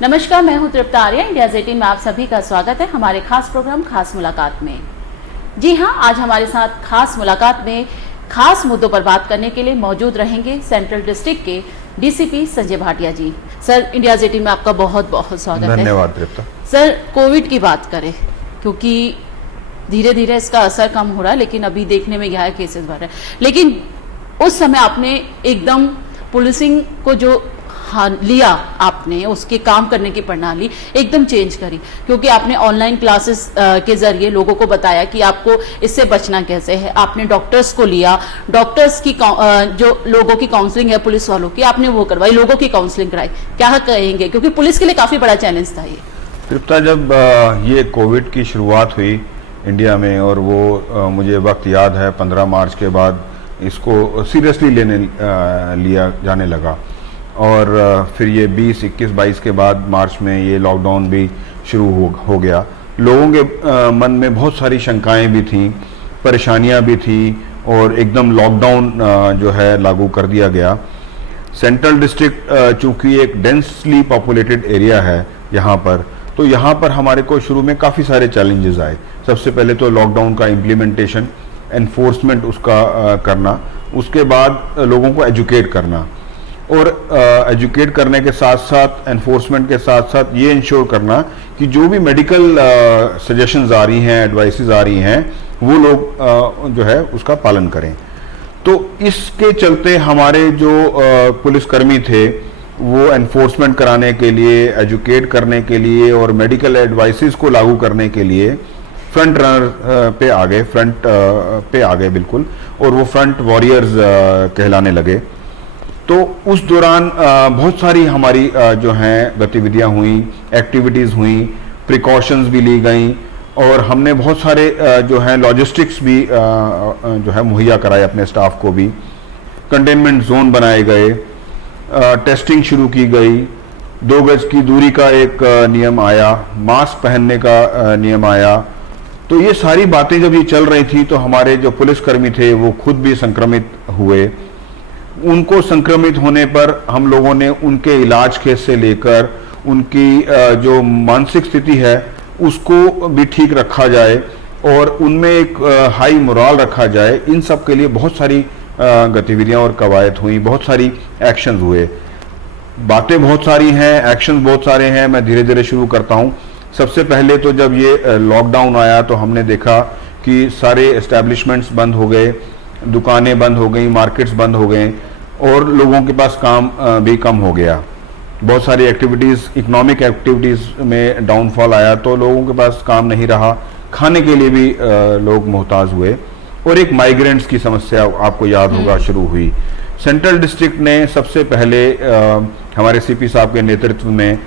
नमस्कार, मैं हूं तृप्ता आर्या। इंडिया 18 में आप सभी का स्वागत है हमारे खास प्रोग्राम खास मुलाकात में। जी हां, आज हमारे साथ खास मुलाकात में खास मुद्दों पर बात करने के लिए मौजूद रहेंगे सेंट्रल डिस्ट्रिक्ट के डीसीपी संजय भाटिया जी। सर, इंडिया 18 में आपका बहुत बहुत स्वागत है। धन्यवाद तृप्ता। सर, कोविड की बात करें, क्योंकि धीरे धीरे इसका असर कम हो रहा है, लेकिन अभी देखने में यह केसेस बढ़ रहे हैं। लेकिन उस समय आपने एकदम पुलिसिंग को जो लिया, आपने उसके काम करने की प्रणाली एकदम चेंज करी, क्योंकि आपने ऑनलाइन क्लासेस के जरिए लोगों को बताया कि आपको इससे बचना कैसे है। आपने डॉक्टर्स को लिया, डॉक्टर्स की जो लोगों की काउंसलिंग है पुलिस वालों की, आपने वो करवाई, लोगों की काउंसलिंग कराई। क्या कहेंगे, क्योंकि पुलिस के लिए काफी बड़ा चैलेंज था ये। तृप्ता, जब ये कोविड की शुरुआत हुई इंडिया में, और वो मुझे वक्त याद है 15 मार्च के बाद इसको सीरियसली लिया जाने लगा, और फिर ये 20, 21, 22 के बाद मार्च में ये लॉकडाउन भी शुरू हो गया। लोगों के मन में बहुत सारी शंकाएं भी थी, परेशानियां भी थी, और एकदम लॉकडाउन जो है लागू कर दिया गया। सेंट्रल डिस्ट्रिक्ट चूंकि एक डेंसली पॉपुलेटेड एरिया है यहाँ पर, तो यहाँ पर हमारे को शुरू में काफ़ी सारे चैलेंजेस आए। सबसे पहले तो लॉकडाउन का इम्प्लीमेंटेशन, एनफोर्समेंट उसका करना, उसके बाद लोगों को एजुकेट करना, और एजुकेट करने के साथ साथ, एनफोर्समेंट के साथ साथ ये इंश्योर करना कि जो भी मेडिकल सजेशंस आ रही हैं, एडवाइसेस आ रही हैं, वो लोग जो है उसका पालन करें। तो इसके चलते हमारे जो पुलिसकर्मी थे, वो एनफोर्समेंट कराने के लिए, एजुकेट करने के लिए और मेडिकल एडवाइसेस को लागू करने के लिए फ्रंट रनर पे आ गए बिल्कुल, और वो फ्रंट वॉरियर्स कहलाने लगे। तो उस दौरान बहुत सारी हमारी जो हैं गतिविधियां हुई, एक्टिविटीज़ हुई, प्रिकॉशंस भी ली गई, और हमने बहुत सारे जो हैं लॉजिस्टिक्स भी जो है मुहैया कराए अपने स्टाफ को भी। कंटेनमेंट जोन बनाए गए, टेस्टिंग शुरू की गई, 2 गज की दूरी का एक नियम आया, मास्क पहनने का नियम आया। तो ये सारी बातें जब ये चल रही थी, तो हमारे जो पुलिसकर्मी थे वो खुद भी संक्रमित हुए। उनको संक्रमित होने पर हम लोगों ने उनके इलाज के से लेकर उनकी जो मानसिक स्थिति है उसको भी ठीक रखा जाए, और उनमें एक हाई मोरल रखा जाए। इन सब के लिए बहुत सारी गतिविधियां और कवायद हुई, बहुत सारी एक्शंस हुए। बातें बहुत सारी हैं, एक्शंस बहुत सारे हैं। मैं धीरे धीरे शुरू करता हूं। सबसे पहले तो जब ये लॉकडाउन आया तो हमने देखा कि सारे एस्टेब्लिशमेंट्स बंद हो गए, दुकानें बंद हो गई, मार्केट्स बंद हो गए, और लोगों के पास काम भी कम हो गया। बहुत सारी एक्टिविटीज़, इकोनॉमिक एक्टिविटीज़ में डाउनफॉल आया, तो लोगों के पास काम नहीं रहा, खाने के लिए भी लोग मोहताज हुए, और एक माइग्रेंट्स की समस्या आपको याद होगा शुरू हुई। सेंट्रल डिस्ट्रिक्ट ने सबसे पहले हमारे सीपी साहब के नेतृत्व में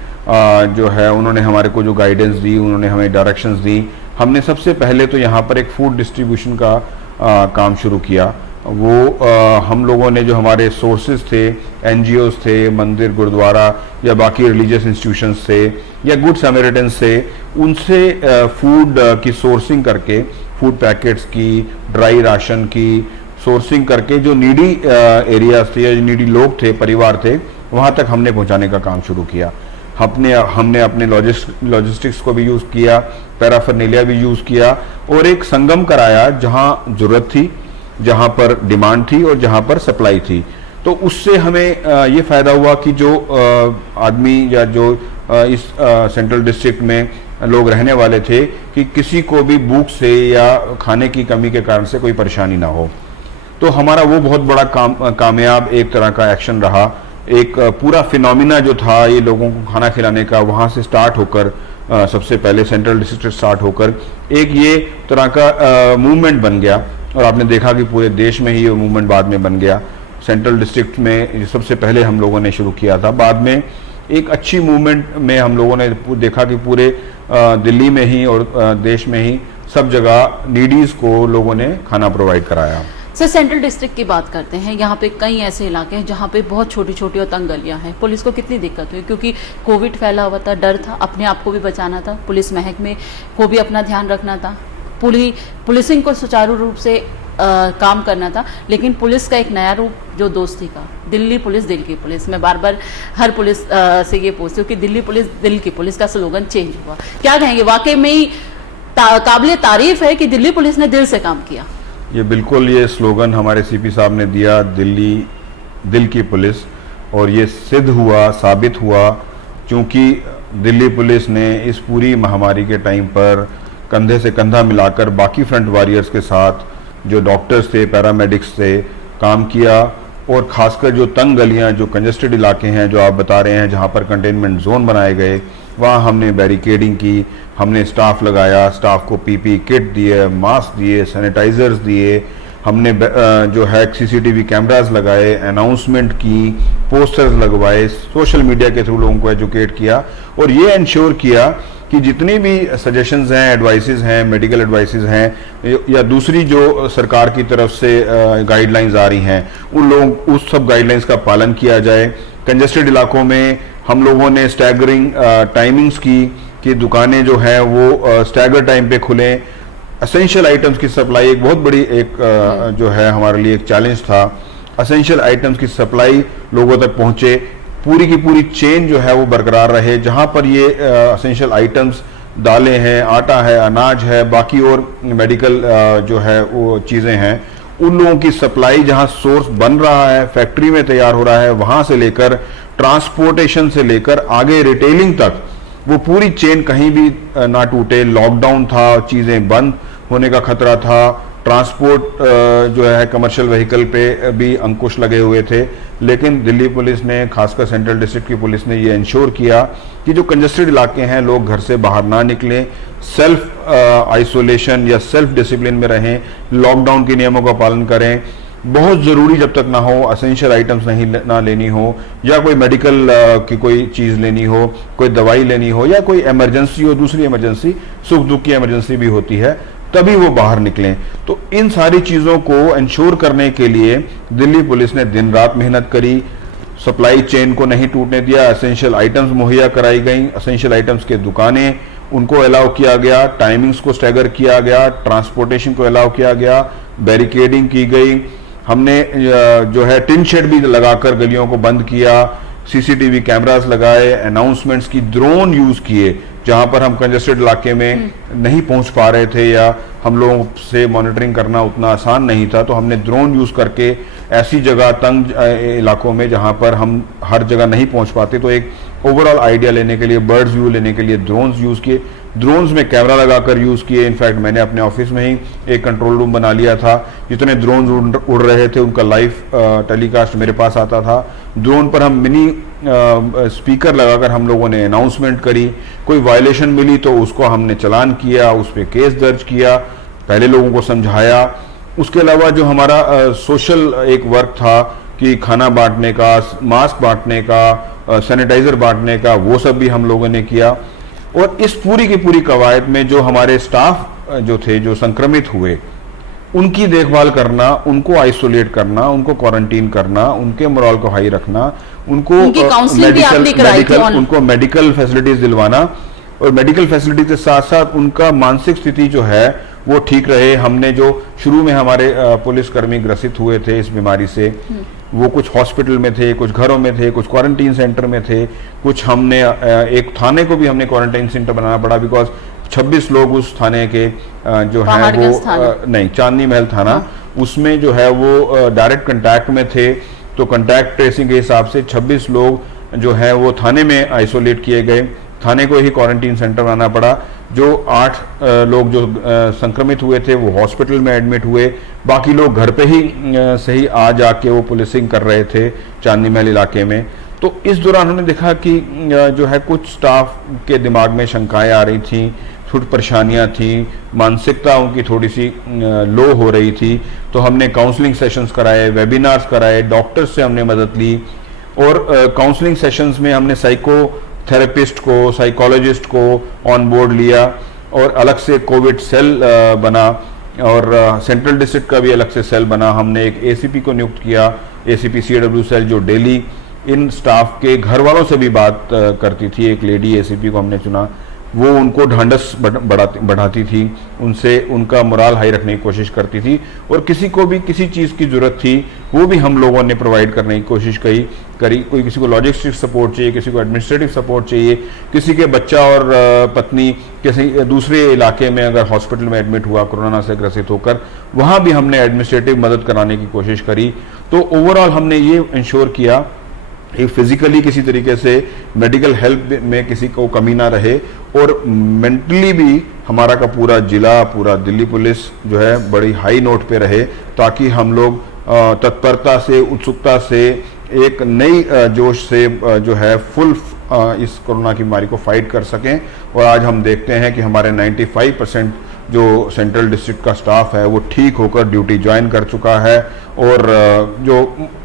जो है उन्होंने हमारे को जो गाइडेंस दी, उन्होंने हमें डायरेक्शंस दी। हमने सबसे पहले तो यहाँ पर एक फूड डिस्ट्रीब्यूशन का काम शुरू किया। वो हम लोगों ने जो हमारे सोर्सेज थे, एनजीओज थे, मंदिर, गुरुद्वारा या बाकी रिलीजियस इंस्टीट्यूशंस थे या गुड सैमरिटन्स से, उनसे फूड की सोर्सिंग करके, फूड पैकेट्स की, ड्राई राशन की सोर्सिंग करके जो नीडी एरियाज थे या नीडी लोग थे, परिवार थे, वहाँ तक हमने पहुँचाने का काम शुरू किया। हमने अपने लॉजिस्टिक्स को भी यूज़ किया, पैराफर्नेलिया भी यूज़ किया, और एक संगम कराया जहाँ जरूरत थी, जहाँ पर डिमांड थी और जहाँ पर सप्लाई थी। तो उससे हमें ये फ़ायदा हुआ कि जो आदमी या जो इस सेंट्रल डिस्ट्रिक्ट में लोग रहने वाले थे, कि किसी को भी भूख से या खाने की कमी के कारण से कोई परेशानी ना हो। तो हमारा वो बहुत बड़ा कामयाब एक तरह का एक्शन रहा। एक पूरा फिनोमिना जो था ये लोगों को खाना खिलाने का, वहाँ से स्टार्ट होकर सबसे पहले सेंट्रल डिस्ट्रिक्ट स्टार्ट होकर एक ये तरह का मूवमेंट बन गया, और आपने देखा कि पूरे देश में ही ये मूवमेंट बाद में बन गया। सेंट्रल डिस्ट्रिक्ट में सबसे पहले हम लोगों ने शुरू किया था, बाद में एक अच्छी मूवमेंट में हम लोगों ने देखा कि पूरे दिल्ली में ही और देश में ही सब जगह नीडीज़ को लोगों ने खाना प्रोवाइड कराया। सर सेंट्रल डिस्ट्रिक्ट की बात करते हैं, यहाँ पे कई ऐसे इलाके हैं जहाँ पे बहुत छोटी छोटी और तंग गलियाँ हैं। पुलिस को कितनी दिक्कत हुई, क्योंकि कोविड फैला हुआ था, डर था, अपने आप को भी बचाना था, पुलिस महकमे को भी अपना ध्यान रखना था, पुलिसिंग को सुचारू रूप से काम करना था। लेकिन पुलिस का एक नया रूप जो दोस्ती का, दिल्ली पुलिस दिल की पुलिस, मैं बार बार हर पुलिस से ये पूछती हूँ कि दिल्ली पुलिस दिल की पुलिस का स्लोगन चेंज हुआ, क्या कहेंगे? वाकई में ही काबिले तारीफ है कि दिल्ली पुलिस ने दिल से काम किया। ये बिल्कुल, ये स्लोगन हमारे सीपी साहब ने दिया, दिल्ली दिल की पुलिस, और ये सिद्ध हुआ, साबित हुआ, क्योंकि दिल्ली पुलिस ने इस पूरी महामारी के टाइम पर कंधे से कंधा मिलाकर बाकी फ्रंट वॉरियर्स के साथ, जो डॉक्टर्स थे, पैरामेडिक्स थे, काम किया। और खासकर जो तंग गलियां, जो कंजेस्टेड इलाके हैं जो आप बता रहे हैं, जहां पर कंटेनमेंट जोन बनाए गए, वहां हमने बैरिकेडिंग की, हमने स्टाफ लगाया, स्टाफ को पीपी किट दिए, मास्क दिए, सैनिटाइजर्स दिए, हमने जो है सीसीटीवी कैमरास लगाए, अनाउंसमेंट की, पोस्टर्स लगवाए, सोशल मीडिया के थ्रू लोगों को एजुकेट किया, और ये इंश्योर किया कि जितनी भी सजेशंस हैं, एडवाइसेस हैं, मेडिकल एडवाइसेस हैं, या दूसरी जो सरकार की तरफ से गाइडलाइंस आ रही हैं, उन लोगों उस सब गाइडलाइंस का पालन किया जाए। कंजेस्टेड इलाकों में हम लोगों ने स्टैगरिंग टाइमिंग्स की कि दुकानें जो हैं वो स्टैगर टाइम पे खुलें। असेंशियल आइटम्स की सप्लाई एक बहुत बड़ी जो है हमारे लिए एक चैलेंज था। असेंशियल आइटम्स की सप्लाई लोगों तक पहुंचे, पूरी की पूरी चेन जो है वो बरकरार रहे। जहां पर ये असेंशियल आइटम्स, दालें हैं, आटा है, अनाज है, बाकी और मेडिकल जो है वो चीज़ें हैं, उन लोगों की सप्लाई जहां सोर्स बन रहा है, फैक्ट्री में तैयार हो रहा है, वहां से लेकर ट्रांसपोर्टेशन से लेकर आगे रिटेलिंग तक वो पूरी चेन कहीं भी ना टूटे। लॉकडाउन था, चीज़ें बंद होने का खतरा था, ट्रांसपोर्ट जो है कमर्शियल व्हीकल पे भी अंकुश लगे हुए थे। लेकिन दिल्ली पुलिस ने, खासकर सेंट्रल डिस्ट्रिक्ट की पुलिस ने ये इंश्योर किया कि जो कंजेस्टेड इलाके हैं, लोग घर से बाहर ना निकलें, सेल्फ आइसोलेशन या सेल्फ डिसिप्लिन में रहें, लॉकडाउन के नियमों का पालन करें। बहुत ज़रूरी जब तक ना हो, असेंशियल आइटम्स ना लेनी हो, या कोई मेडिकल की कोई चीज़ लेनी हो, कोई दवाई लेनी हो, या कोई इमरजेंसी हो, दूसरी इमरजेंसी, सुख दुख की इमरजेंसी भी होती है, तभी वो बाहर निकलें। तो इन सारी चीज़ों को इंश्योर करने के लिए दिल्ली पुलिस ने दिन रात मेहनत करी, सप्लाई चेन को नहीं टूटने दिया, एसेंशियल आइटम्स मुहैया कराई गई, एसेंशियल आइटम्स के दुकानें उनको अलाउ किया गया, टाइमिंग्स को स्टैगर किया गया, ट्रांसपोर्टेशन को अलाउ किया गया, बैरिकेडिंग की गई। हमने जो है टिन शेड भी लगाकर गलियों को बंद किया, सीसीटीवी कैमरास लगाए, अनाउंसमेंट्स की, ड्रोन यूज किए जहां पर हम कंजेस्टेड इलाके में नहीं पहुंच पा रहे थे या हम लोगों से मॉनिटरिंग करना उतना आसान नहीं था, तो हमने ड्रोन यूज करके ऐसी जगह, तंग इलाकों में जहां पर हम हर जगह नहीं पहुंच पाते, तो एक ओवरऑल आइडिया लेने के लिए, बर्ड्स व्यू लेने के लिए ड्रोन्स यूज किए, ड्रोन्स में कैमरा लगाकर यूज किए। इनफैक्ट मैंने अपने ऑफिस में ही एक कंट्रोल रूम बना लिया था, जितने ड्रोन्स उड़ रहे थे उनका लाइव टेलीकास्ट मेरे पास आता था। ड्रोन पर हम मिनी स्पीकर लगाकर हम लोगों ने अनाउंसमेंट करी, कोई वायलेशन मिली तो उसको हमने चालान किया, उस पर केस दर्ज किया, पहले लोगों को समझाया। उसके अलावा जो हमारा सोशल एक वर्क था कि खाना बांटने का, मास्क बांटने का, सैनिटाइजर बांटने का, वो सब भी हम लोगों ने किया। और इस पूरी की पूरी कवायद में जो हमारे स्टाफ जो थे, जो संक्रमित हुए, उनकी देखभाल करना, उनको आइसोलेट करना, उनको क्वारंटीन करना, उनके मोरल को हाई रखना, उनको मेडिकल फैसिलिटीज दिलवाना, और मेडिकल फैसिलिटी के साथ साथ उनका मानसिक स्थिति जो है वो ठीक रहे। हमने जो शुरू में हमारे पुलिसकर्मी ग्रसित हुए थे इस बीमारी से, वो कुछ हॉस्पिटल में थे, कुछ घरों में थे, कुछ क्वारंटीन सेंटर में थे, कुछ हमने एक थाने को भी हमने क्वारंटाइन सेंटर बनाना पड़ा, बिकॉज 26 लोग उस थाने के जो है वो नहीं, चांदनी महल थाना, उसमें जो है वो डायरेक्ट कंटैक्ट में थे, तो कंटैक्ट ट्रेसिंग के हिसाब से 26 लोग जो है वो थाने में आइसोलेट किए गए, थाने को ही क्वारंटीन सेंटर बनाना पड़ा। जो 8 लोग जो संक्रमित हुए थे वो हॉस्पिटल में एडमिट हुए, बाकी लोग घर पे ही सही आ जाके वो पुलिसिंग कर रहे थे चांदनी महल इलाके में। तो इस दौरान हमने देखा कि जो है कुछ स्टाफ के दिमाग में शंकाएं आ रही थी, थोड़ी परेशानियां थी, मानसिकता उनकी थोड़ी सी लो हो रही थी, तो हमने काउंसलिंग सेशंस कराए, वेबिनार्स कराए, डॉक्टर्स से हमने मदद ली, और काउंसलिंग सेशंस में हमने साइको थेरेपिस्ट को, साइकोलॉजिस्ट को ऑन बोर्ड लिया, और अलग से कोविड सेल बना, और सेंट्रल डिस्ट्रिक्ट का भी अलग से सेल बना। हमने एक एसीपी को नियुक्त किया, एसीपी CW सेल, जो डेली इन स्टाफ के घर वालों से भी बात करती थी। एक लेडी एसीपी को हमने चुना, वो उनको ढांढस बढ़ाती थी, उनसे उनका मोराल हाई रखने की कोशिश करती थी, और किसी को भी किसी चीज़ की ज़रूरत थी वो भी हम लोगों ने प्रोवाइड करने की कोशिश करी। कोई किसी को लॉजिस्टिक सपोर्ट चाहिए, किसी को एडमिनिस्ट्रेटिव सपोर्ट चाहिए, किसी के बच्चा और पत्नी किसी दूसरे इलाके में अगर हॉस्पिटल में एडमिट हुआ कोरोना से ग्रसित होकर, वहाँ भी हमने एडमिनिस्ट्रेटिव मदद कराने की कोशिश करी। तो ओवरऑल हमने ये इंश्योर किया एक फिजिकली किसी तरीके से मेडिकल हेल्प में किसी को कमी ना रहे, और मेंटली भी हमारा का पूरा जिला, पूरा दिल्ली पुलिस जो है बड़ी हाई नोट पे रहे, ताकि हम लोग तत्परता से, उत्सुकता से, एक नई जोश से जो है फुल इस कोरोना की बीमारी को फाइट कर सकें। और आज हम देखते हैं कि हमारे 95% जो सेंट्रल डिस्ट्रिक्ट का स्टाफ है वो ठीक होकर ड्यूटी ज्वाइन कर चुका है, और जो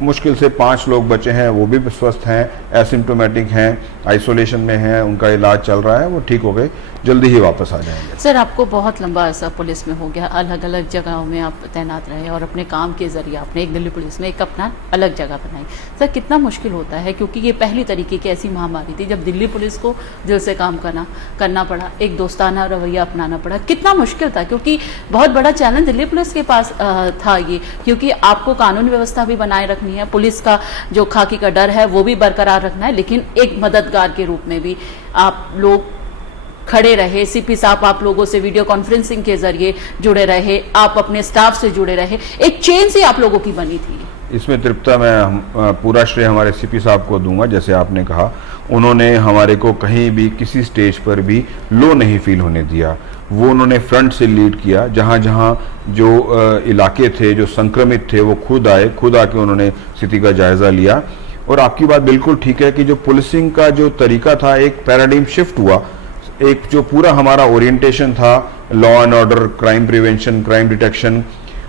मुश्किल से 5 लोग बचे हैं वो भी स्वस्थ हैं, एसिम्प्टोमेटिक हैं, आइसोलेशन में हैं, उनका इलाज चल रहा है, वो ठीक हो गए, जल्दी ही वापस आ जाएंगे। सर, आपको बहुत लंबा अरसा पुलिस में हो गया, अलग अलग जगहों में आप तैनात रहे और अपने काम के जरिए आपने एक दिल्ली पुलिस में एक अपना अलग जगह बनाई। सर, कितना मुश्किल होता है, क्योंकि ये पहली तरीके की ऐसी महामारी थी जब दिल्ली पुलिस को दिल से काम करना पड़ा, एक दोस्ताना रवैया अपनाना पड़ा। कितना मुश्किल था, क्योंकि बहुत बड़ा चैलेंज दिल्ली पुलिस के पास था ये, क्योंकि आपको कानून व्यवस्था भी बनाए रखनी है, पुलिस का जो खाकी का डर है वो भी बरकरार रखना है, लेकिन एक मददगार के रूप में भी आप लोग खड़े रहे। सीपी साहब आप लोगों से वीडियो कॉन्फ्रेंसिंग के जरिए जुड़े रहे, आप अपने स्टाफ से जुड़े रहे, एक चेन से आप लोगों की बनी थी। इसमें तृप्ता मैं पूरा श्रेय हमारे सीपी साहब को दूंगा। जैसे आपने कहा, उन्होंने हमारे को कहीं भी किसी स्टेज पर भी लो नहीं फील होने दिया। वो उन्होंने फ्रंट से लीड किया, जहाँ जहाँ जो इलाके थे जो संक्रमित थे वो खुद आके उन्होंने स्थिति का जायजा लिया। और आपकी बात बिल्कुल ठीक है कि जो पुलिसिंग का जो तरीका था, एक पैराडाइम शिफ्ट हुआ। एक जो पूरा हमारा ओरिएंटेशन था law and order, crime prevention, crime detection,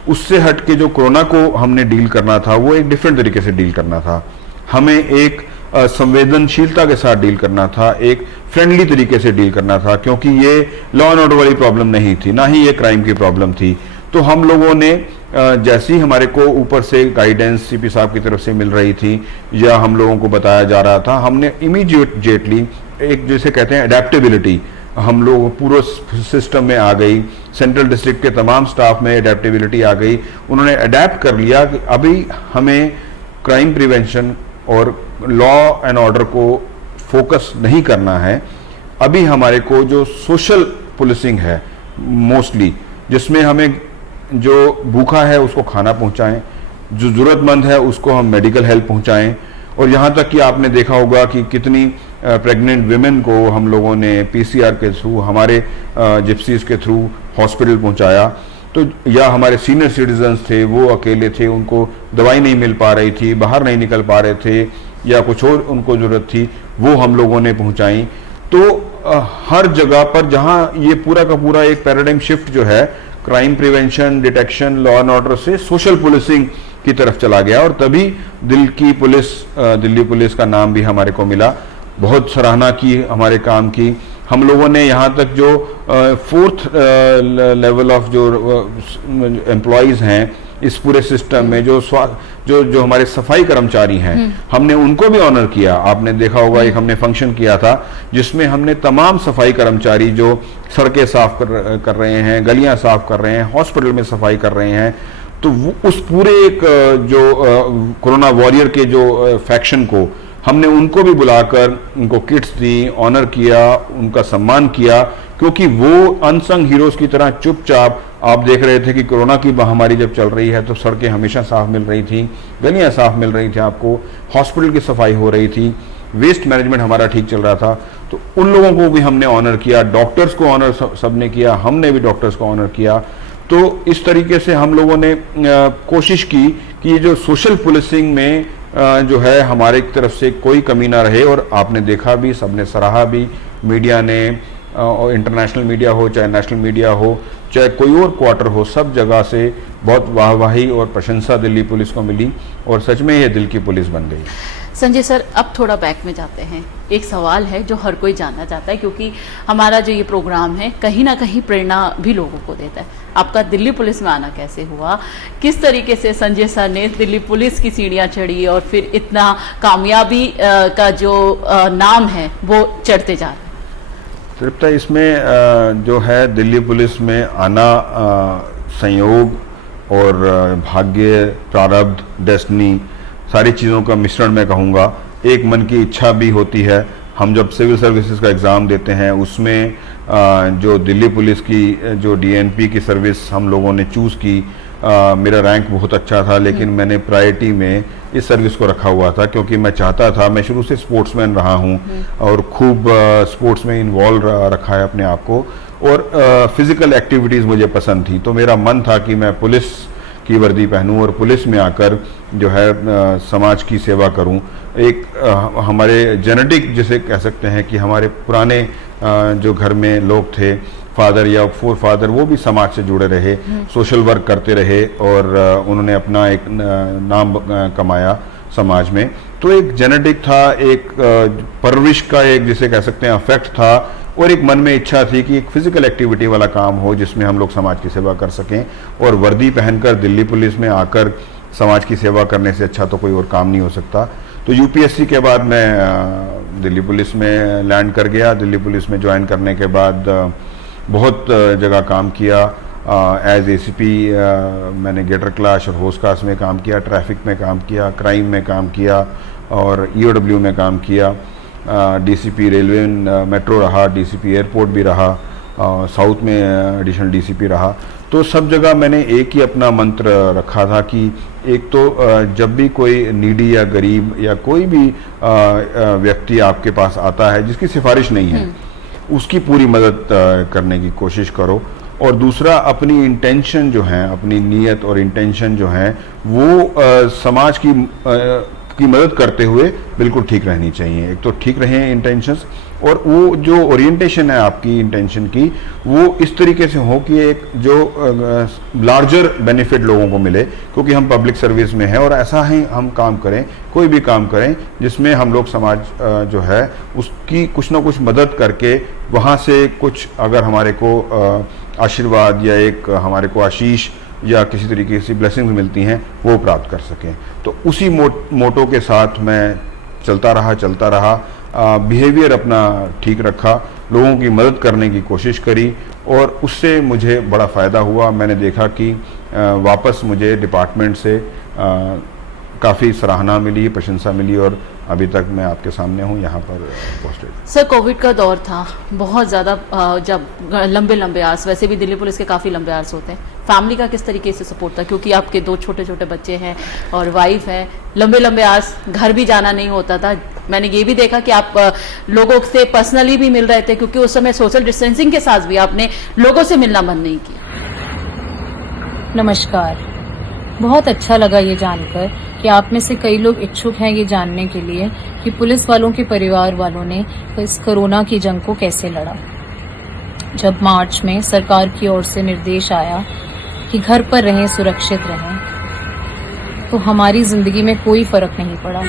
उससे हट के जो कोरोना को हमने डील करना था वो एक डिफरेंट तरीके से डील करना था। हमें एक संवेदनशीलता के साथ डील करना था, एक फ्रेंडली तरीके से डील करना था, क्योंकि ये लॉ एंड ऑर्डर वाली प्रॉब्लम नहीं थी, ना ही ये क्राइम की प्रॉब्लम थी। तो हम लोगों ने जैसे ही हमारे को ऊपर से गाइडेंस सीपी साहब की तरफ से मिल रही थी या हम लोगों को बताया जा रहा था, हमने इमीडिएटली एक जैसे कहते हैं एडेप्टेबिलिटी हम लोग पूरे सिस्टम में आ गई। सेंट्रल डिस्ट्रिक्ट के तमाम स्टाफ में एडेप्टेबिलिटी आ गई। उन्होंने अडेप्ट कर लिया कि अभी हमें क्राइम प्रिवेंशन और लॉ एंड ऑर्डर को फोकस नहीं करना है। अभी हमारे को जो सोशल पुलिसिंग है मोस्टली, जिसमें हमें जो भूखा है उसको खाना पहुंचाएं, जो ज़रूरतमंद है उसको हम मेडिकल हेल्प पहुंचाएं, और यहाँ तक कि आपने देखा होगा कि कितनी प्रेग्नेंट विमेन को हम लोगों ने PCR के थ्रू, हमारे जिप्सीज के थ्रू हॉस्पिटल पहुंचाया। तो या हमारे सीनियर सिटीजन्स थे, वो अकेले थे, उनको दवाई नहीं मिल पा रही थी, बाहर नहीं निकल पा रहे थे, या कुछ और उनको ज़रूरत थी, वो हम लोगों ने पहुंचाई। तो हर जगह पर जहां ये पूरा का पूरा एक पैराडाइम शिफ्ट जो है crime prevention, detection, law and order से सोशल पुलिसिंग की तरफ चला गया, और तभी दिल्ली पुलिस का नाम भी हमारे को मिला। बहुत सराहना की हमारे काम की। हम लोगों ने यहाँ तक जो 4th लेवल ऑफ जो एम्प्लॉयज़ हैं इस पूरे सिस्टम में, जो हमारे सफाई कर्मचारी हैं, हमने उनको भी ऑनर किया। आपने देखा होगा एक हमने फंक्शन किया था जिसमें हमने तमाम सफाई कर्मचारी जो सड़कें साफ कर रहे हैं, गलियां साफ कर रहे हैं, हॉस्पिटल में सफाई कर रहे हैं, तो उस पूरे एक जो कोरोना वॉरियर के जो फैक्शन को हमने उनको भी बुलाकर उनको किट्स दी, ऑनर किया, उनका सम्मान किया, क्योंकि वो अनसंग हीरोज की तरह चुपचाप आप देख रहे थे कि कोरोना की महामारी जब चल रही है तो सड़कें हमेशा साफ मिल रही थी, गलियां साफ मिल रही थी, आपको हॉस्पिटल की सफाई हो रही थी, वेस्ट मैनेजमेंट हमारा ठीक चल रहा था। तो उन लोगों को भी हमने ऑनर किया, डॉक्टर्स को ऑनर सबने किया, हमने भी डॉक्टर्स को ऑनर किया। तो इस तरीके से हम लोगों ने कोशिश की कि ये जो सोशल पुलिसिंग में जो है हमारे तरफ से कोई कमी ना रहे, और आपने देखा भी, सबने सराहा भी, मीडिया ने, और इंटरनेशनल मीडिया हो चाहे नेशनल मीडिया हो चाहे कोई और क्वार्टर हो, सब जगह से बहुत वाहवाही और प्रशंसा दिल्ली पुलिस को मिली और सच में ये दिल की पुलिस बन गई। संजय सर, अब थोड़ा बैक में जाते हैं। एक सवाल है जो हर कोई जानना चाहता है, क्योंकि हमारा जो ये प्रोग्राम है कहीं ना कहीं प्रेरणा भी लोगों को देता है। आपका दिल्ली पुलिस में आना कैसे हुआ? किस तरीके से संजय सर ने दिल्ली पुलिस की सीढ़ियां चढ़ी और फिर इतना कामयाबी का जो नाम है वो चढ़ते जा रहा है? तृप्ता, इसमें जो है दिल्ली पुलिस में आना संयोग और भाग्य, प्रारब्ध, डेस्टिनी, सारी चीज़ों का मिश्रण मैं कहूँगा। एक मन की इच्छा भी होती है। हम जब सिविल सर्विसेज का एग्ज़ाम देते हैं उसमें जो दिल्ली पुलिस की जो डीएनपी की सर्विस हम लोगों ने चूज़ की, मेरा रैंक बहुत अच्छा था, लेकिन मैंने प्रायोरिटी में इस सर्विस को रखा हुआ था क्योंकि मैं चाहता था, मैं शुरू से स्पोर्ट्समैन रहा हूँ और खूब स्पोर्ट्स में इन्वॉल्व रखा है अपने आप को, और फिज़िकल एक्टिविटीज़ मुझे पसंद थी। तो मेरा मन था कि मैं पुलिस की वर्दी पहनूं और पुलिस में आकर जो है समाज की सेवा करूं। एक हमारे जेनेटिक जिसे कह सकते हैं कि हमारे पुराने जो घर में लोग थे, फादर या फोर फादर, वो भी समाज से जुड़े रहे, सोशल वर्क करते रहे और उन्होंने अपना एक नाम कमाया समाज में। तो एक जेनेटिक था, एक परवरिश का एक जिसे कह सकते हैं अफेक्ट था, और एक मन में इच्छा थी कि एक फिजिकल एक्टिविटी वाला काम हो जिसमें हम लोग समाज की सेवा कर सकें। और वर्दी पहनकर दिल्ली पुलिस में आकर समाज की सेवा करने से अच्छा तो कोई और काम नहीं हो सकता। तो यूपीएससी के बाद मैं दिल्ली पुलिस में लैंड कर गया। दिल्ली पुलिस में ज्वाइन करने के बाद बहुत जगह काम किया। एज एसीपी मैंने ग्रेटर क्लास और होस्ट क्लास में काम किया, ट्रैफिक में काम किया, क्राइम में काम किया और ईओडब्ल्यू में काम किया। डीसीपी रेलवे मेट्रो रहा, डीसीपी एयरपोर्ट भी रहा, साउथ में एडिशनल डीसीपी रहा। तो सब जगह मैंने एक ही अपना मंत्र रखा था कि एक तो जब भी कोई नीडी या गरीब या कोई भी व्यक्ति आपके पास आता है जिसकी सिफारिश नहीं है, उसकी पूरी मदद करने की कोशिश करो। और दूसरा, अपनी इंटेंशन जो है, अपनी नीयत और इंटेंशन जो है वो समाज की मदद करते हुए बिल्कुल ठीक रहनी चाहिए। एक तो ठीक रहे इंटेंशंस, और वो जो ओरिएंटेशन है आपकी इंटेंशन की, वो इस तरीके से हो कि एक जो लार्जर बेनिफिट लोगों को मिले, क्योंकि हम पब्लिक सर्विस में हैं और ऐसा ही हम काम करें, कोई भी काम करें जिसमें हम लोग समाज जो है उसकी कुछ ना कुछ मदद करके वहाँ से कुछ अगर हमारे को आशीर्वाद या एक हमारे को आशीष या किसी तरीके से ब्लेसिंग्स मिलती हैं वो प्राप्त कर सकें। तो उसी मोटो के साथ मैं चलता रहा, बिहेवियर अपना ठीक रखा, लोगों की मदद करने की कोशिश करी और उससे मुझे बड़ा फ़ायदा हुआ। मैंने देखा कि वापस मुझे डिपार्टमेंट से काफ़ी सराहना मिली, प्रशंसा मिली और अभी तक मैं आपके सामने हूँ यहाँ पर पोस्टेड। सर, कोविड का दौर था, बहुत ज़्यादा जब लंबे आवर्स, वैसे भी दिल्ली पुलिस के काफ़ी लंबे आवर्स होते हैं, फैमिली का किस तरीके से सपोर्ट था? क्योंकि आपके 2 छोटे बच्चे हैं और वाइफ है, लंबे आवर्स, घर भी जाना नहीं होता था। मैंने ये भी देखा कि आप लोगों से पर्सनली भी मिल रहे थे, क्योंकि उस समय सोशल डिस्टेंसिंग के साथ भी आपने लोगों से मिलना बंद नहीं किया। नमस्कार, बहुत अच्छा लगा ये जानकर कि आप में से कई लोग इच्छुक हैं ये जानने के लिए कि पुलिस वालों के परिवार वालों ने इस कोरोना की जंग को कैसे लड़ा। जब मार्च में सरकार की ओर से निर्देश आया कि घर पर रहें, सुरक्षित रहें, तो हमारी जिंदगी में कोई फर्क नहीं पड़ा।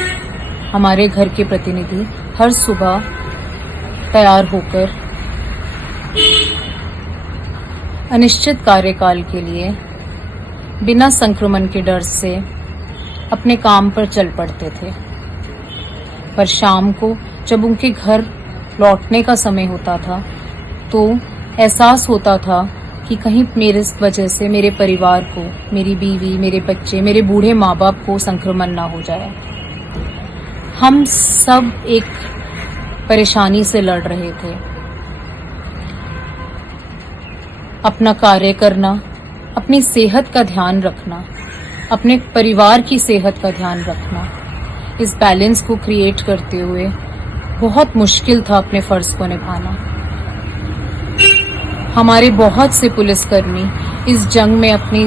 हमारे घर के प्रतिनिधि हर सुबह तैयार होकर अनिश्चित कार्यकाल के लिए बिना संक्रमण के डर से अपने काम पर चल पड़ते थे। पर शाम को जब उनके घर लौटने का समय होता था तो एहसास होता था कि कहीं मेरे वजह से मेरे परिवार को, मेरी बीवी, मेरे बच्चे, मेरे बूढ़े माँ बाप को संक्रमण ना हो जाए। हम सब एक परेशानी से लड़ रहे थे। अपना कार्य करना, अपनी सेहत का ध्यान रखना, अपने परिवार की सेहत का ध्यान रखना, इस बैलेंस को क्रिएट करते हुए बहुत मुश्किल था अपने फर्ज को निभाना। हमारे बहुत से पुलिसकर्मी इस जंग में अपनी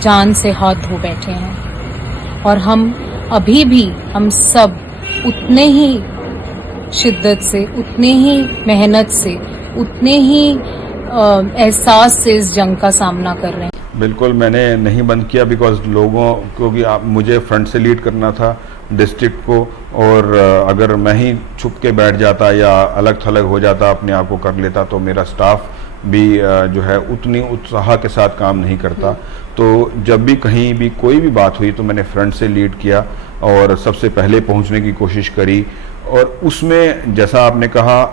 जान से हाथ धो बैठे हैं और हम अभी भी, हम सब उतने ही शिद्दत से, उतने ही मेहनत से, उतने ही एहसास से इस जंग का सामना कर रहे हैं। बिल्कुल मैंने नहीं बंद किया बिकॉज लोगों क्योंकि मुझे फ्रंट से लीड करना था डिस्ट्रिक्ट को, और अगर मैं ही छुप के बैठ जाता या अलग थलग हो जाता, अपने आप को कर लेता, तो मेरा स्टाफ भी जो है उतनी उत्साह के साथ काम नहीं करता। तो जब भी कहीं भी कोई भी बात हुई तो मैंने फ्रंट से लीड किया और सबसे पहले पहुंचने की कोशिश करी। और उसमें जैसा आपने कहा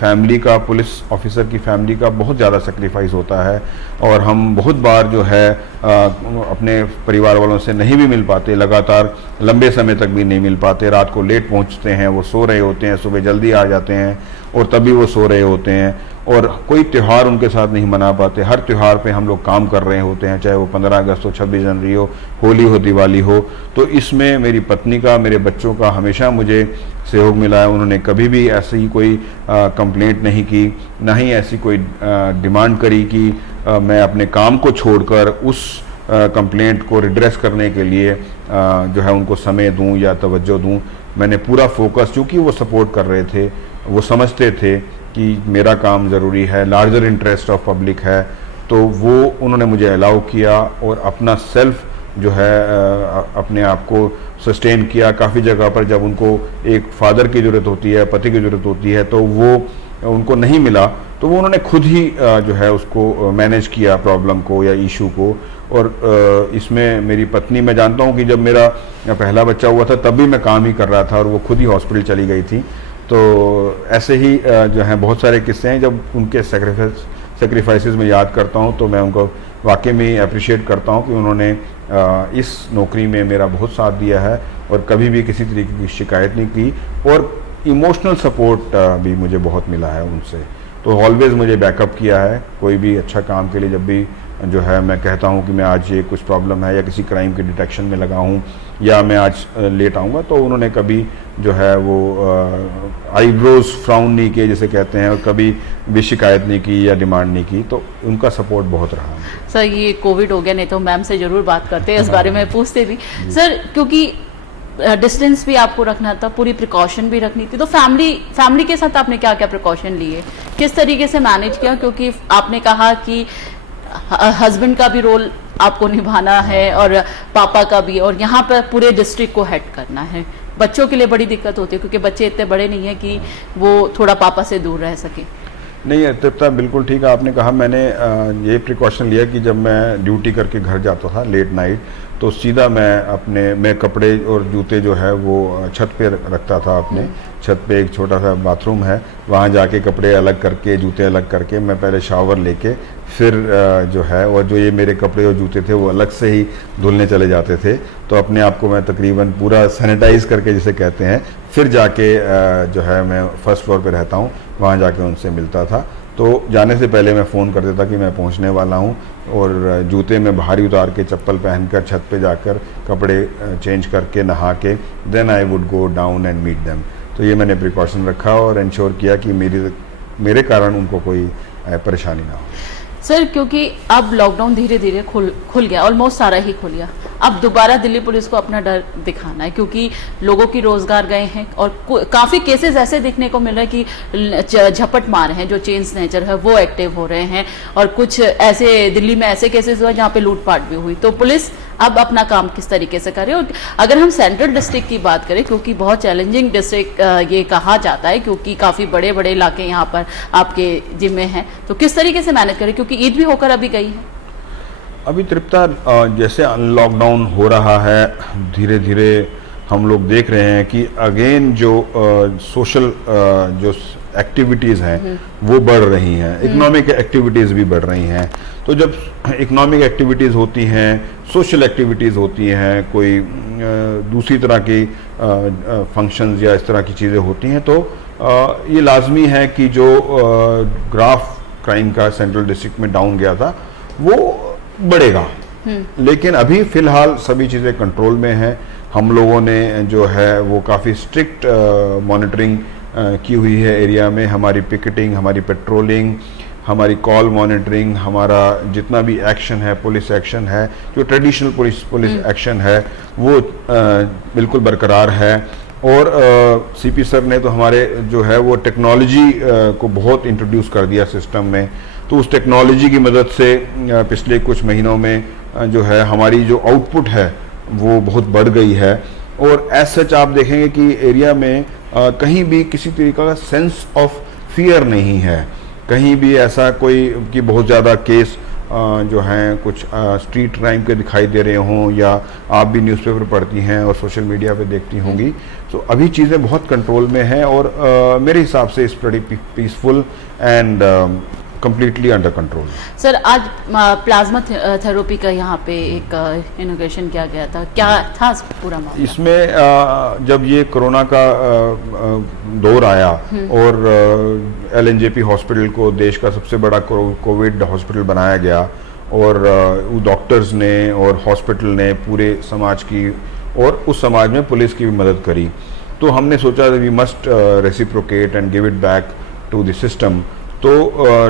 फैमिली का, पुलिस ऑफिसर की फैमिली का बहुत ज़्यादा सेक्रीफाइस होता है, और हम बहुत बार जो है अपने परिवार वालों से नहीं भी मिल पाते, लगातार लंबे समय तक भी नहीं मिल पाते, रात को लेट पहुंचते हैं, वो सो रहे होते हैं, सुबह जल्दी आ जाते हैं और तभी वो सो रहे होते हैं, और कोई त्यौहार उनके साथ नहीं मना पाते। हर त्यौहार पे हम लोग काम कर रहे होते हैं, चाहे वो 15 अगस्त हो, 26 जनवरी हो, होली हो, दिवाली हो। तो इसमें मेरी पत्नी का, मेरे बच्चों का हमेशा मुझे सहयोग मिला है। उन्होंने कभी भी ऐसी कोई कंप्लेंट नहीं की, ना ही ऐसी कोई डिमांड करी कि मैं अपने काम को छोड़कर उस कंप्लेंट को रिड्रेस करने के लिए जो है उनको समय दूं या तवज्जो दूं। मैंने पूरा फोकस, क्योंकि वो सपोर्ट कर रहे थे, वो समझते थे कि मेरा काम ज़रूरी है, लार्जर इंटरेस्ट ऑफ पब्लिक है, तो वो उन्होंने मुझे अलाउ किया और अपना सेल्फ जो है अपने आप को सस्टेन किया। काफ़ी जगह पर जब उनको एक फादर की ज़रूरत होती है, पति की ज़रूरत होती है, तो वो उनको नहीं मिला, तो वो उन्होंने खुद ही जो है उसको मैनेज किया, प्रॉब्लम को या इशू को। और इसमें मेरी पत्नी, मैं जानता हूँ कि जब मेरा पहला बच्चा हुआ था तब भी मैं काम ही कर रहा था और वो खुद ही हॉस्पिटल चली गई थी। तो ऐसे ही जो है बहुत सारे किस्से हैं, जब उनके सेक्रीफाइसेस में याद करता हूँ तो मैं उनको वाकई में अप्रिशिएट करता हूँ कि उन्होंने इस नौकरी में मेरा बहुत साथ दिया है और कभी भी किसी तरीके की शिकायत नहीं की, और इमोशनल सपोर्ट भी मुझे बहुत मिला है उनसे। तो ऑलवेज़ मुझे बैकअप किया है कोई भी अच्छा काम के लिए। जब भी जो है मैं कहता हूँ कि मैं आज ये कुछ प्रॉब्लम है या किसी क्राइम के डिटेक्शन में लगा हूँ या मैं आज लेट आऊँगा, तो उन्होंने कभी जो है वो आईब्रोज फ्राउन नहीं किए जिसे कहते हैं, और कभी भी शिकायत नहीं की या डिमांड नहीं की। तो उनका सपोर्ट बहुत रहा है। सर ये कोविड हो गया, नहीं तो मैम से जरूर बात करते हैं, इस बारे में पूछते भी सर, क्योंकि डिस्टेंस भी आपको रखना था, पूरी प्रिकॉशन भी रखनी थी, तो फैमिली के साथ आपने क्या क्या प्रिकॉशन लिए, किस तरीके से मैनेज किया? क्योंकि आपने कहा कि हस्बैंड का भी रोल आपको निभाना है और पापा का भी, और यहाँ पर पूरे डिस्ट्रिक्ट को हेड करना है। बच्चों के लिए बड़ी दिक्कत होती है क्योंकि बच्चे इतने बड़े नहीं है कि वो थोड़ा पापा से दूर रह सके। नहीं तृप्ता, बिल्कुल ठीक है आपने कहा। मैंने ये प्रिकॉशन लिया कि जब मैं ड्यूटी करके घर जाता था लेट नाइट, तो सीधा मैं कपड़े और जूते जो है वो छत पे रखता था। अपने छत पे एक छोटा सा बाथरूम है, वहाँ जाके कपड़े अलग करके, जूते अलग करके, मैं पहले शावर लेके फिर जो है, और जो ये मेरे कपड़े और जूते थे वो अलग से ही धुलने चले जाते थे। तो अपने आप को मैं तकरीबन पूरा सैनिटाइज करके जिसे कहते हैं, फिर जाके जो है मैं फर्स्ट फ्लोर पे रहता हूँ, वहाँ जाके उनसे मिलता था। तो जाने से पहले मैं फ़ोन कर देता कि मैं पहुँचने वाला हूँ, और जूते में बाहर ही उतार के, चप्पल पहनकर छत पे जाकर कपड़े चेंज करके, नहा के, then I would go down and meet them. तो ये मैंने प्रिकॉशन रखा और इंश्योर किया कि मेरे कारण उनको कोई परेशानी ना हो। सर क्योंकि अब लॉकडाउन धीरे धीरे खुल गया, ऑलमोस्ट सारा ही खुल गया, अब दोबारा दिल्ली पुलिस को अपना डर दिखाना है क्योंकि लोगों की रोजगार गए हैं और काफ़ी केसेस ऐसे देखने को मिल रहे हैं कि झपट मार हैं, जो चेन स्नैचर है वो एक्टिव हो रहे हैं, और कुछ ऐसे दिल्ली में ऐसे केसेस हुए जहाँ पे लूटपाट भी हुई। तो पुलिस अब अपना काम किस तरीके से करे? और अगर हम सेंट्रल डिस्ट्रिक्ट की बात करें, क्योंकि बहुत चैलेंजिंग डिस्ट्रिक्ट ये कहा जाता है क्योंकि काफ़ी बड़े बड़े इलाके यहाँ पर आपके जिम्मे हैं, तो किस तरीके से मैनेज करें क्योंकि ईद भी होकर अभी गई है? अभी तृप्ता, जैसे लॉकडाउन हो रहा है, धीरे धीरे हम लोग देख रहे हैं कि अगेन जो सोशल जो एक्टिविटीज़ हैं वो बढ़ रही हैं, इकोनॉमिक एक्टिविटीज़ भी बढ़ रही हैं। तो जब इकोनॉमिक एक्टिविटीज़ होती हैं, सोशल एक्टिविटीज़ होती हैं, कोई दूसरी तरह की फंक्शंस या इस तरह की चीज़ें होती हैं, तो ये लाजमी है कि जो ग्राफ क्राइम का सेंट्रल डिस्ट्रिक्ट में डाउन गया था वो बढ़ेगा। लेकिन अभी फ़िलहाल सभी चीज़ें कंट्रोल में हैं। हम लोगों ने जो है वो काफ़ी स्ट्रिक्ट मॉनिटरिंग की हुई है एरिया में। हमारी पिकेटिंग, हमारी पेट्रोलिंग, हमारी कॉल मॉनिटरिंग, हमारा जितना भी एक्शन है, पुलिस एक्शन है, जो ट्रेडिशनल पुलिस एक्शन है, वो बिल्कुल बरकरार है। और सीपी सर ने तो हमारे जो है वो टेक्नोलॉजी को बहुत इंट्रोड्यूस कर दिया सिस्टम में। तो उस टेक्नोलॉजी की मदद से पिछले कुछ महीनों में जो है हमारी जो आउटपुट है वो बहुत बढ़ गई है। और एज सच आप देखेंगे कि एरिया में कहीं भी किसी तरीके का सेंस ऑफ फियर नहीं है, कहीं भी ऐसा कोई कि बहुत ज़्यादा केस जो हैं कुछ स्ट्रीट क्राइम के दिखाई दे रहे हों, या आप भी न्यूज़पेपर पढ़ती हैं और सोशल मीडिया पे देखती होंगी। तो अभी चीज़ें बहुत कंट्रोल में हैं और मेरे हिसाब से it's pretty peaceful and completely under control. Sir, आज प्लाज्मा थेरेपी का यहाँ पे एक इनोग्रेशन किया गया था, क्या था पूरा मामला? इसमें जब ये कोरोना का दौर आया और LNJP हॉस्पिटल को देश का सबसे बड़ा कोविड हॉस्पिटल बनाया गया और डॉक्टर्स ने और हॉस्पिटल ने पूरे समाज की और उस समाज में पुलिस की भी मदद करी, तो हमने सोचा we must reciprocate and give it back to the system. तो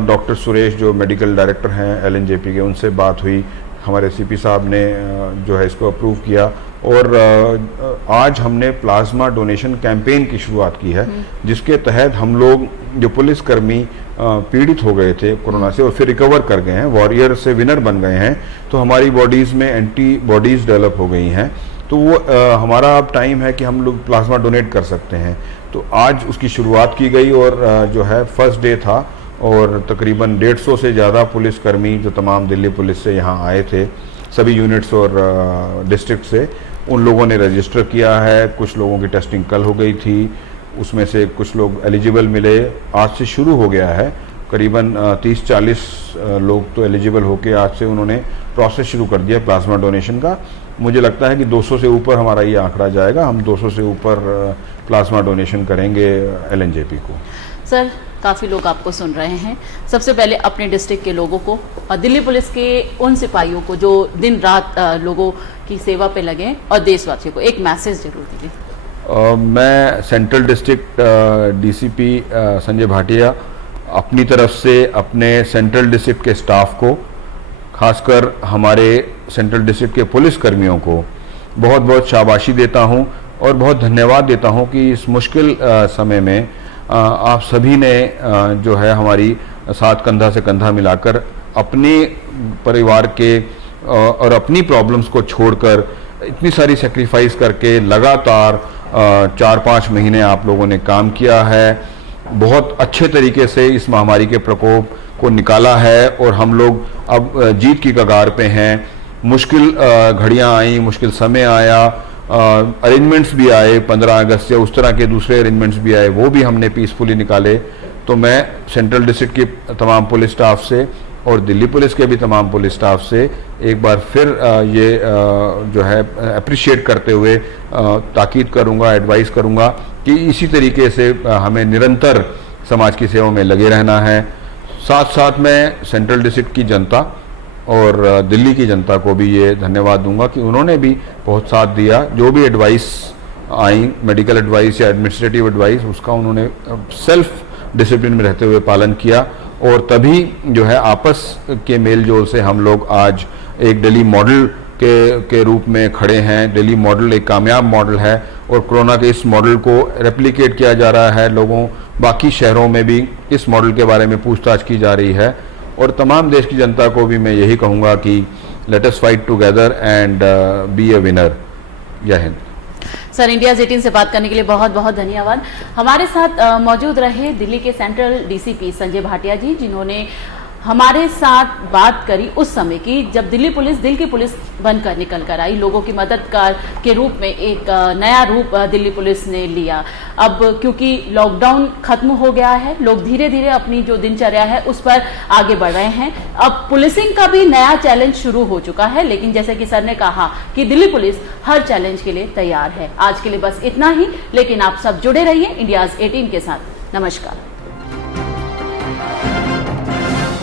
डॉक्टर सुरेश जो मेडिकल डायरेक्टर हैं LNJP के, उनसे बात हुई, हमारे CP साहब ने जो है इसको अप्रूव किया और आज हमने प्लाज्मा डोनेशन कैंपेन की शुरुआत की है, जिसके तहत हम लोग जो पुलिसकर्मी पीड़ित हो गए थे कोरोना से और फिर रिकवर कर गए हैं, वॉरियर से विनर बन गए हैं, तो हमारी बॉडीज़ में एंटीबॉडीज़ डेवलप हो गई हैं, तो वो हमारा अब टाइम है कि हम लोग प्लाज्मा डोनेट कर सकते हैं। तो आज उसकी शुरुआत की गई और जो है फर्स्ट डे था और तकरीबन 150 से ज़्यादा पुलिसकर्मी जो तमाम दिल्ली पुलिस से यहाँ आए थे, सभी यूनिट्स और डिस्ट्रिक्ट से, उन लोगों ने रजिस्टर किया है। कुछ लोगों की टेस्टिंग कल हो गई थी, उसमें से कुछ लोग एलिजिबल मिले, आज से शुरू हो गया है। करीबन 30-40 लोग तो एलिजिबल होके आज से उन्होंने प्रोसेस शुरू कर दिया प्लाज्मा डोनेशन का। मुझे लगता है कि 200 से ऊपर हमारा ये आंकड़ा जाएगा, हम 200 से ऊपर प्लाज्मा डोनेशन करेंगे LNJP को। सर, काफ़ी लोग आपको सुन रहे हैं, सबसे पहले अपने डिस्ट्रिक्ट के लोगों को और दिल्ली पुलिस के उन सिपाहियों को जो दिन रात लोगों की सेवा पे लगे और देशवासियों को एक मैसेज जरूर दीजिए। मैं central district DCP Sanjay Bhatia अपनी तरफ से अपने सेंट्रल डिस्ट्रिक्ट के स्टाफ को, खासकर हमारे सेंट्रल डिस्ट्रिक्ट के पुलिस कर्मियों को बहुत बहुत शाबाशी देता हूं और बहुत धन्यवाद देता हूं कि इस मुश्किल समय में आप सभी ने जो है हमारी साथ कंधा से कंधा मिलाकर अपने परिवार के और अपनी प्रॉब्लम्स को छोड़कर इतनी सारी सेक्रीफाइस करके लगातार 4-5 महीने आप लोगों ने काम किया है, बहुत अच्छे तरीके से इस महामारी के प्रकोप को निकाला है और हम लोग अब जीत की कगार पे हैं। मुश्किल घड़ियां आई, मुश्किल समय आया, अरेंजमेंट्स भी आए, 15 अगस्त या उस तरह के दूसरे अरेंजमेंट्स भी आए, वो भी हमने पीसफुली निकाले। तो मैं सेंट्रल डिस्ट्रिक्ट की तमाम पुलिस स्टाफ से और दिल्ली पुलिस के भी तमाम पुलिस स्टाफ से एक बार फिर ये जो है अप्रिशिएट करते हुए ताकीद करूँगा, एडवाइस करूँगा कि इसी तरीके से हमें निरंतर समाज की सेवा में लगे रहना है। साथ साथ मैं सेंट्रल डिस्ट्रिक्ट की जनता और दिल्ली की जनता को भी ये धन्यवाद दूंगा कि उन्होंने भी बहुत साथ दिया। जो भी एडवाइस आई, मेडिकल एडवाइस या एडमिनिस्ट्रेटिव एडवाइस, उसका उन्होंने सेल्फ डिसिप्लिन में रहते हुए पालन किया और तभी जो है आपस के मेल जोल से हम लोग आज एक दिल्ली मॉडल के रूप में खड़े हैं। दिल्ली मॉडल एक कामयाब मॉडल है और कोरोना के इस मॉडल को रेप्लिकेट किया जा रहा है। लोगों बाकी शहरों में भी इस मॉडल के बारे में पूछताछ की जा रही है और तमाम देश की जनता को भी मैं यही कहूँगा कि let us fight together and be a winner. जय हिंद। सर, इंडियाज़ 18 से बात करने के लिए बहुत बहुत धन्यवाद। हमारे साथ मौजूद रहे दिल्ली के सेंट्रल DCP संजय भाटिया जी, जिन्होंने हमारे साथ बात करी उस समय की जब दिल्ली पुलिस दिल की पुलिस बनकर निकल कर आई, लोगों की मददगार के रूप में एक नया रूप दिल्ली पुलिस ने लिया। अब क्योंकि लॉकडाउन खत्म हो गया है, लोग धीरे धीरे अपनी जो दिनचर्या है उस पर आगे बढ़ रहे हैं। अब पुलिसिंग का भी नया चैलेंज शुरू हो चुका है, लेकिन जैसे कि सर ने कहा कि दिल्ली पुलिस हर चैलेंज के लिए तैयार है। आज के लिए बस इतना ही, लेकिन आप सब जुड़े रहिए इंडियाज़ 18 के साथ। नमस्कार।